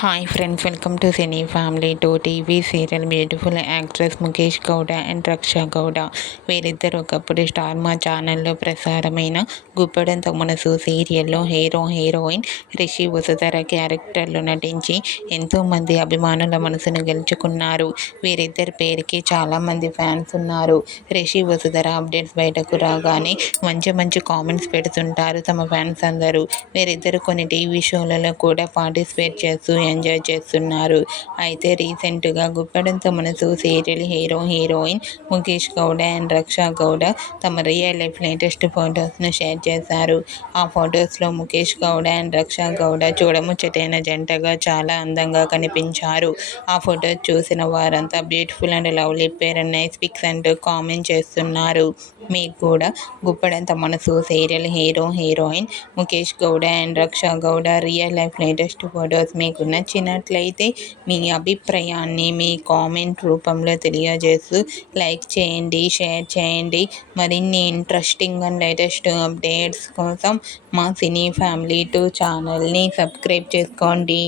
Hi friends, welcome to cine family to TV serial. Beautiful actress Mukesh Gowda and Raksha Gowda వీరిద్దరు ఒకప్పుడు star మా ఛానల్లో ప్రసారమైన గుప్పడంత మనసు సీరియల్లో హీరోయిన్ రిషి వసుధర క్యారెక్టర్లో నటించి ఎంతోమంది అభిమానుల మనసును గెలుచుకున్నారు. వీరిద్దరి పేరుకి చాలామంది ఫ్యాన్స్ ఉన్నారు. రిషి వసుధర అప్డేట్స్ బయటకు రాగానే మంచి కామెంట్స్ పెడుతుంటారు తమ ఫ్యాన్స్ అందరూ. వీరిద్దరు కొన్ని టీవీ షోలలో కూడా పార్టిసిపేట్ చేస్తూ ఎంజాయ్ చేస్తున్నారు. అయితే రీసెంట్గా Guppedantha Manasu serial heroine Mukesh Gowda and Raksha Gowda తమ రియల్ లైఫ్ లేటెస్ట్ ఫొటోస్ను షేర్ చేశారు. ఆ ఫొటోస్లో ముఖేష్ గౌడ అండ్ రక్ష గౌడ చూడముచ్చటైన జంటగా చాలా అందంగా కనిపించారు. ఆ ఫొటోస్ చూసిన వారంతా beautiful and lovely pair and nice pics అంటూ కామెంట్ చేస్తున్నారు. మీకు కూడా Guppedantha Manasu serial heroine Mukesh Gowda and Raksha Gowda real life latest photos మీకు నచ్చినట్లయితే మీ అభిప్రాయాన్ని మీ కామెంట్ రూపంలో తెలియజేస్తూ లైక్ చేయండి, షేర్ చేయండి. మరిన్ని ఇంట్రెస్టింగ్ అండ్ లేటెస్ట్ అప్డేట్స్ కోసం మా సినీ ఫ్యామిలీ 2 ఛానల్ని సబ్స్క్రైబ్ చేసుకోండి.